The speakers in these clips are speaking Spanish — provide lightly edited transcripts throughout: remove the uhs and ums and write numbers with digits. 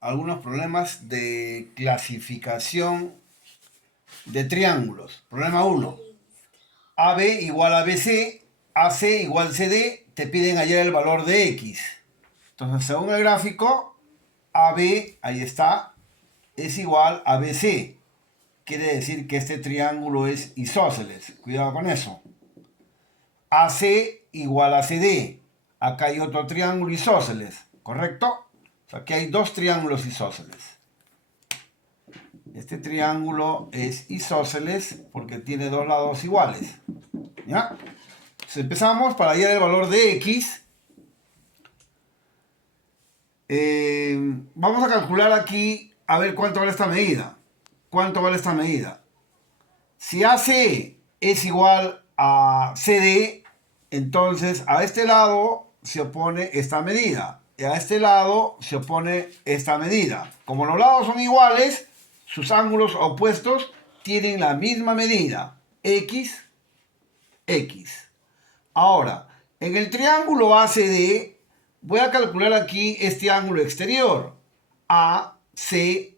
algunos problemas de clasificación de triángulos. Problema 1. AB igual a BC, AC igual CD, te piden hallar el valor de X. Entonces, según el gráfico, AB, ahí está, es igual a BC. Quiere decir que este triángulo es isósceles. Cuidado con eso. AC igual a CD. Acá hay otro triángulo isósceles, ¿correcto? O sea, aquí hay dos triángulos isósceles. Este triángulo es isósceles porque tiene dos lados iguales. ¿Ya? Entonces empezamos para hallar el valor de X. Vamos a calcular aquí a ver cuánto vale esta medida. ¿Cuánto vale esta medida? Si AC es igual a CD, entonces a este lado se opone esta medida. Y a este lado se opone esta medida. Como los lados son iguales, sus ángulos opuestos tienen la misma medida. X, X. Ahora, en el triángulo ACD, voy a calcular aquí este ángulo exterior. ACD,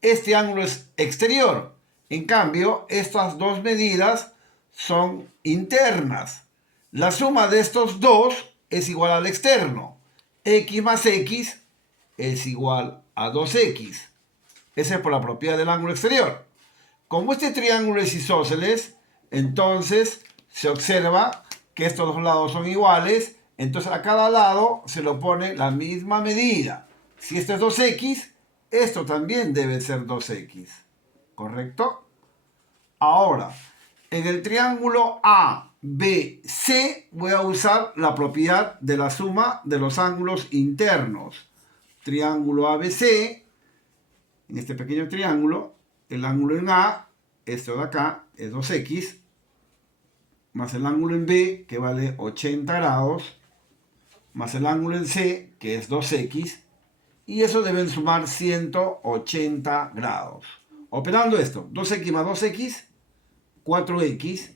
este ángulo es exterior. En cambio, estas dos medidas son internas. La suma de estos dos es igual al externo. X más X es igual a 2X. Esa es por la propiedad del ángulo exterior. Como este triángulo es isósceles, entonces se observa que estos dos lados son iguales, entonces a cada lado se le pone la misma medida. Si este es 2X, esto también debe ser 2X. ¿Correcto? Ahora, en el triángulo ABC voy a usar la propiedad de la suma de los ángulos internos. Triángulo ABC, en este pequeño triángulo, el ángulo en A, esto de acá, es 2X, más el ángulo en B, que vale 80 grados, más el ángulo en C, que es 2X, y eso deben sumar 180 grados. Operando esto, 2X más 2X, 4X,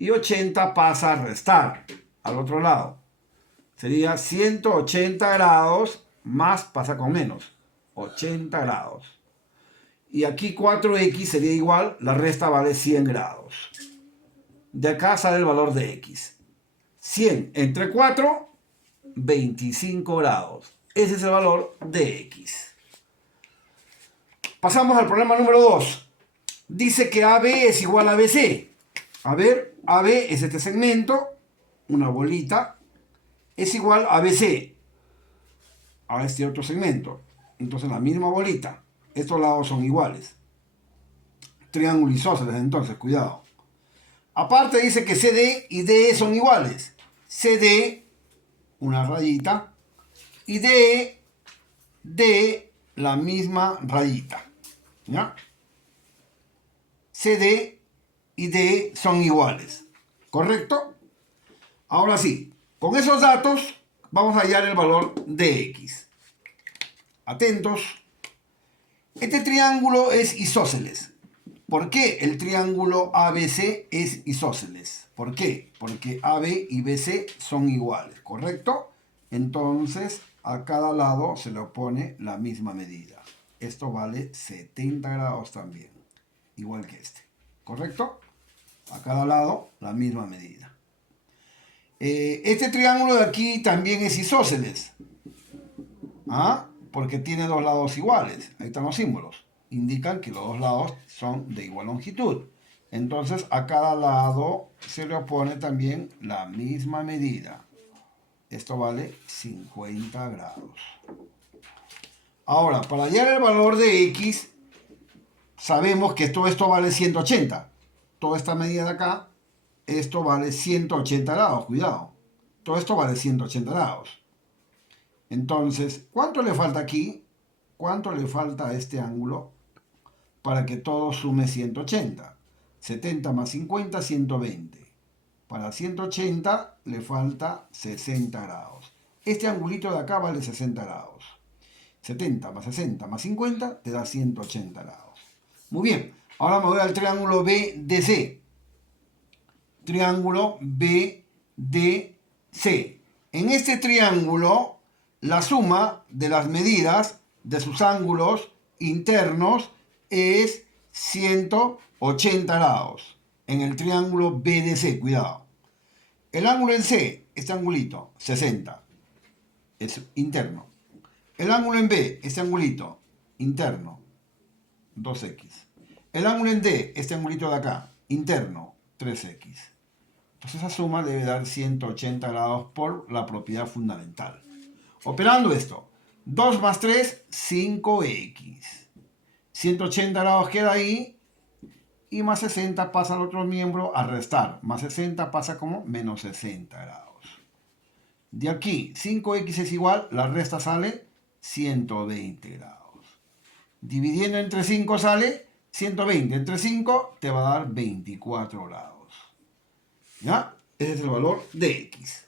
y 80 pasa a restar al otro lado. Sería 180 grados, más pasa con menos, 80 grados. Y aquí 4X sería igual, la resta vale 100 grados. De acá sale el valor de X. 100 entre 4, 25 grados. Ese es el valor de X. Pasamos al problema número 2. Dice que AB es igual a BC. A ver, AB es este segmento, una bolita, es igual a BC, a este otro segmento. Entonces la misma bolita. Estos lados son iguales. Triángulo isósceles, entonces, cuidado. Aparte dice que CD y DE son iguales. CD, una rayita, y DE, la misma rayita. ¿Ya? CD y DE son iguales. ¿Correcto? Ahora sí, con esos datos vamos a hallar el valor de X. Atentos. Este triángulo es isósceles. ¿Por qué el triángulo ABC es isósceles? ¿Por qué? Porque AB y BC son iguales, ¿correcto? Entonces, a cada lado se le opone la misma medida. Esto vale 70 grados también, igual que este, ¿correcto? A cada lado la misma medida. Este triángulo de aquí también es isósceles. ¿Ah? Porque tiene dos lados iguales. Ahí están los símbolos. Indican que los dos lados son de igual longitud. Entonces a cada lado se le opone también la misma medida. Esto vale 50 grados. Ahora, para hallar el valor de X, sabemos que todo esto vale 180. Toda esta medida de acá, esto vale 180 grados. Cuidado. Todo esto vale 180 grados. Entonces, ¿cuánto le falta aquí? ¿Cuánto le falta a este ángulo para que todo sume 180? 70 más 50, 120. Para 180 le falta 60 grados. Este angulito de acá vale 60 grados. 70 más 60 más 50 te da 180 grados. Muy bien, ahora me voy al triángulo BDC. Triángulo BDC. En este triángulo, la suma de las medidas de sus ángulos internos es 180 grados. En el triángulo BDC, cuidado. El ángulo en C, este angulito, 60, es interno. El ángulo en B, este angulito, interno, 2x. El ángulo en D, este angulito de acá, interno, 3x. Entonces esa suma debe dar 180 grados por la propiedad fundamental. Operando esto, 2 más 3, 5x. 180 grados queda ahí y más 60 pasa al otro miembro a restar. Más 60 pasa como menos 60 grados. De aquí, 5x es igual, la resta sale 120 grados. Dividiendo entre 5 sale 120 entre 5 te va a dar 24 grados. ¿Ya? Ese es el valor de x.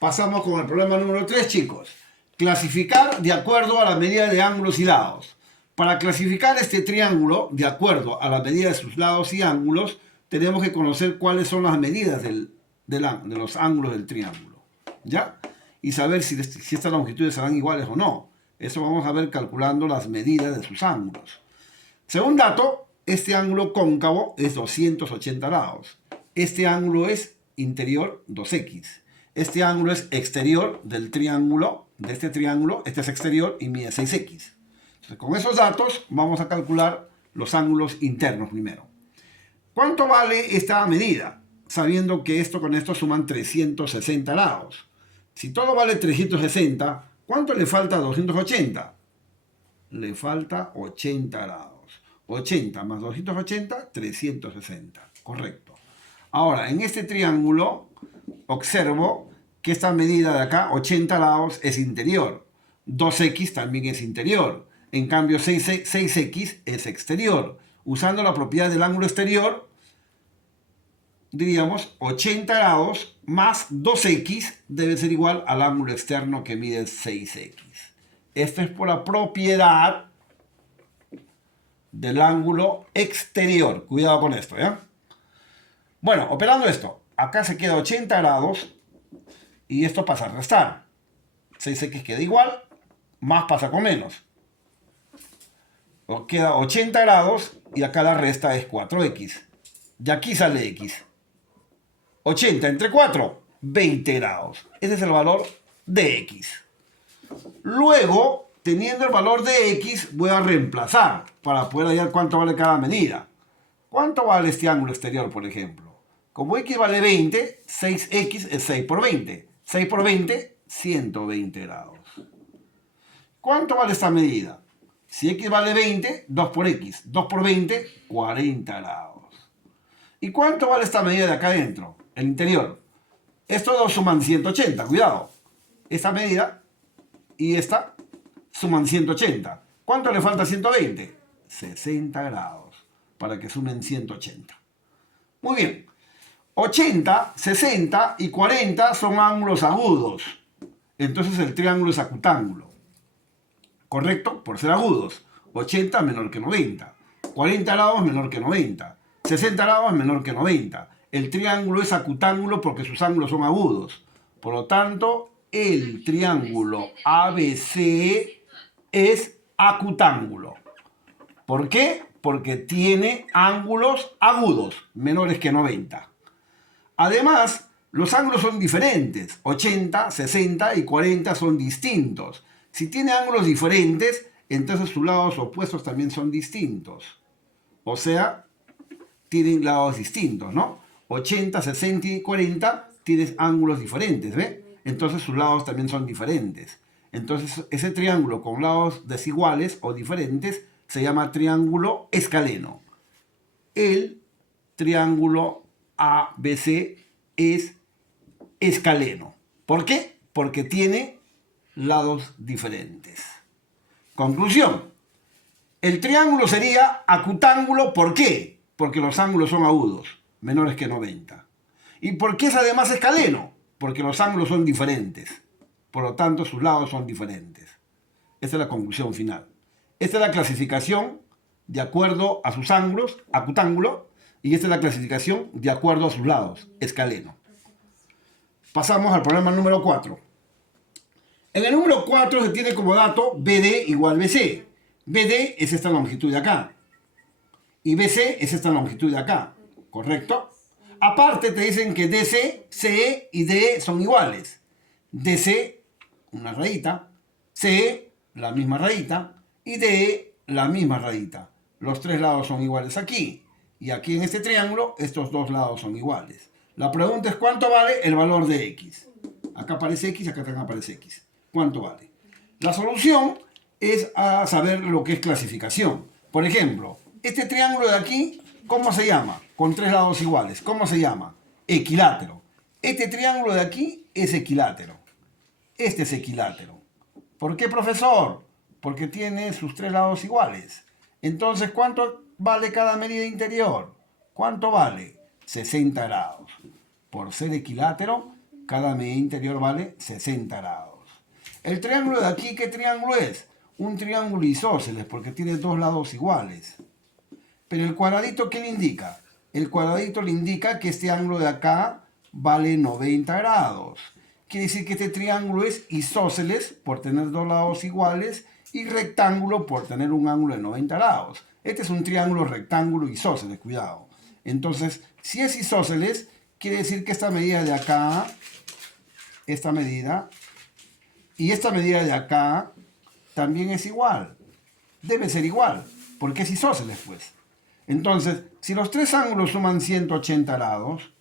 Pasamos con el problema número 3, chicos. Clasificar de acuerdo a la medida de ángulos y lados. Para clasificar este triángulo de acuerdo a la medida de sus lados y ángulos, tenemos que conocer cuáles son las medidas de los ángulos del triángulo. ¿Ya? Y saber si estas longitudes serán iguales o no. Eso vamos a ver calculando las medidas de sus ángulos. Según dato, este ángulo cóncavo es 280 grados. Este ángulo es interior, 2x. Este ángulo es exterior del triángulo, de este triángulo. Este es exterior y mide 6x. Entonces, con esos datos vamos a calcular los ángulos internos primero. ¿Cuánto vale esta medida? Sabiendo que esto con esto suman 360 grados. Si todo vale 360, ¿cuánto le falta a 280? Le falta 80 grados. 80 más 280, 360. Correcto. Ahora, en este triángulo, observo que esta medida de acá, 80 grados, es interior. 2x también es interior. En cambio, 6x es exterior. Usando la propiedad del ángulo exterior, diríamos 80 grados más 2x debe ser igual al ángulo externo que mide 6x. Esto es por la propiedad del ángulo exterior. Cuidado con esto, ¿ya? Bueno, operando esto, acá se queda 80 grados y esto pasa a restar. 6x queda igual, más pasa con menos. Queda 80 grados y acá la resta es 4x. De aquí sale x. 80 entre 4, 20 grados. Ese es el valor de x. Luego, teniendo el valor de x, voy a reemplazar para poder hallar cuánto vale cada medida. ¿Cuánto vale este ángulo exterior, por ejemplo? Como x vale 20, 6x es 6 por 20. 6 por 20, 120 grados. ¿Cuánto vale esta medida? Si x vale 20, 2 por x. 2 por 20, 40 grados. ¿Y cuánto vale esta medida de acá adentro? El interior. Estos dos suman 180, cuidado. Esta medida y esta suman 180. ¿Cuánto le falta a 120? 60 grados para que sumen 180. Muy bien. 80, 60 y 40 son ángulos agudos. Entonces el triángulo es acutángulo. ¿Correcto? Por ser agudos. 80 menor que 90. 40 grados menor que 90. 60 grados menor que 90. El triángulo es acutángulo porque sus ángulos son agudos. Por lo tanto, el triángulo ABC es acutángulo. ¿Por qué? Porque tiene ángulos agudos, menores que 90. Además, los ángulos son diferentes. 80, 60 y 40 son distintos. Si tiene ángulos diferentes, entonces sus lados opuestos también son distintos. O sea, tienen lados distintos, ¿no? 80, 60 y 40 tienes ángulos diferentes, ¿ve? Entonces sus lados también son diferentes. Entonces ese triángulo con lados desiguales o diferentes se llama triángulo escaleno. El triángulo ABC es escaleno. ¿Por qué? Porque tiene lados diferentes. Conclusión. El triángulo sería acutángulo, ¿por qué? Porque los ángulos son agudos, menores que 90. ¿Y por qué es además escaleno? Porque los ángulos son diferentes. Por lo tanto, sus lados son diferentes. Esta es la conclusión final. Esta es la clasificación de acuerdo a sus ángulos, acutángulo, y esta es la clasificación de acuerdo a sus lados, escaleno. Pasamos al problema número 4. En el número 4 se tiene como dato BD igual BC. BD es esta longitud de acá. Y BC es esta longitud de acá. ¿Correcto? Aparte te dicen que DC, CE y DE son iguales. DC, una rayita. CE, la misma rayita. Y DE, la misma rayita. Los tres lados son iguales aquí. Y aquí en este triángulo, estos dos lados son iguales. La pregunta es ¿cuánto vale el valor de X? Acá aparece X, acá también aparece X. ¿Cuánto vale? La solución es a saber lo que es clasificación. Por ejemplo, este triángulo de aquí, ¿cómo se llama? Con tres lados iguales. ¿Cómo se llama? Equilátero. Este triángulo de aquí es equilátero. Este es equilátero. ¿Por qué, profesor? Porque tiene sus tres lados iguales. Entonces, ¿cuánto vale cada medida interior? ¿Cuánto vale? 60 grados. Por ser equilátero, cada medida interior vale 60 grados. El triángulo de aquí, ¿qué triángulo es? Un triángulo isósceles, porque tiene dos lados iguales. Pero el cuadradito, ¿qué le indica? El cuadradito le indica que este ángulo de acá vale 90 grados. Quiere decir que este triángulo es isósceles por tener dos lados iguales y rectángulo por tener un ángulo de 90 grados. Este es un triángulo rectángulo isósceles, cuidado. Entonces, si es isósceles, quiere decir que esta medida de acá, esta medida, y esta medida de acá también es igual. Debe ser igual, porque es isósceles, pues. Entonces, si los tres ángulos suman 180 grados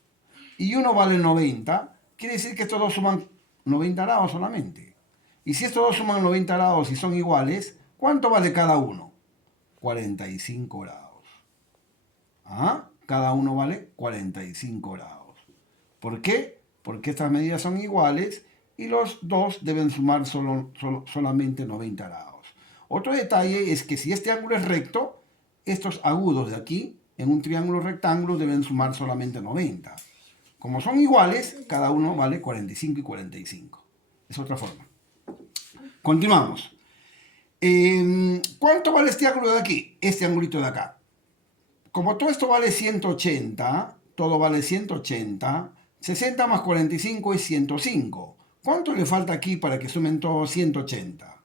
y uno vale 90, quiere decir que estos dos suman 90 grados solamente. Y si estos dos suman 90 grados y son iguales, ¿cuánto vale cada uno? 45 grados. ¿Ah? Cada uno vale 45 grados. ¿Por qué? Porque estas medidas son iguales y los dos deben sumar solamente 90 grados. Otro detalle es que si este ángulo es recto, estos agudos de aquí, en un triángulo rectángulo, deben sumar solamente 90. Como son iguales, cada uno vale 45 y 45. Es otra forma. Continuamos. ¿Cuánto vale este ángulo de aquí? Este angulito de acá. Como todo esto vale 180, todo vale 180, 60 más 45 es 105. ¿Cuánto le falta aquí para que sumen todos 180?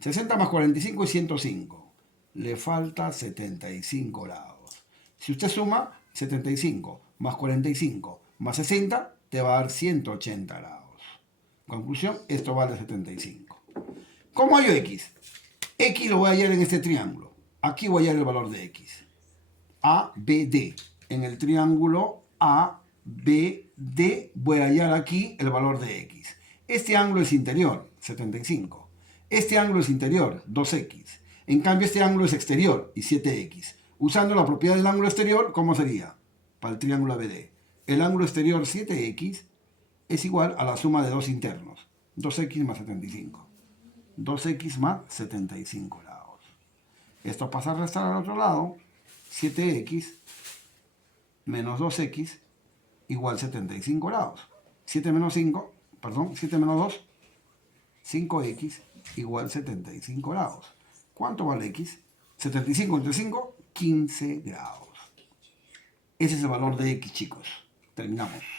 60 más 45 es 105. Le falta 75 grados. Si usted suma 75 más 45 más 60, te va a dar 180 grados. Conclusión, esto vale 75. ¿Cómo hallo X? X lo voy a hallar en este triángulo. Aquí voy a hallar el valor de X. ABD. En el triángulo ABD voy a hallar aquí el valor de X. Este ángulo es interior, 75. Este ángulo es interior, 2X. En cambio, este ángulo es exterior y 7X. Usando la propiedad del ángulo exterior, ¿cómo sería? Para el triángulo ABD. El ángulo exterior 7X es igual a la suma de dos internos. 2X más 75. 2X más 75 grados. Esto pasa a restar al otro lado. 7X menos 2X igual 75 grados. 7 menos 5, perdón, 7 menos 2, 5X igual 75 grados. ¿Cuánto vale X? 75 entre 5, 15 grados. Ese es el valor de X, chicos. Terminamos.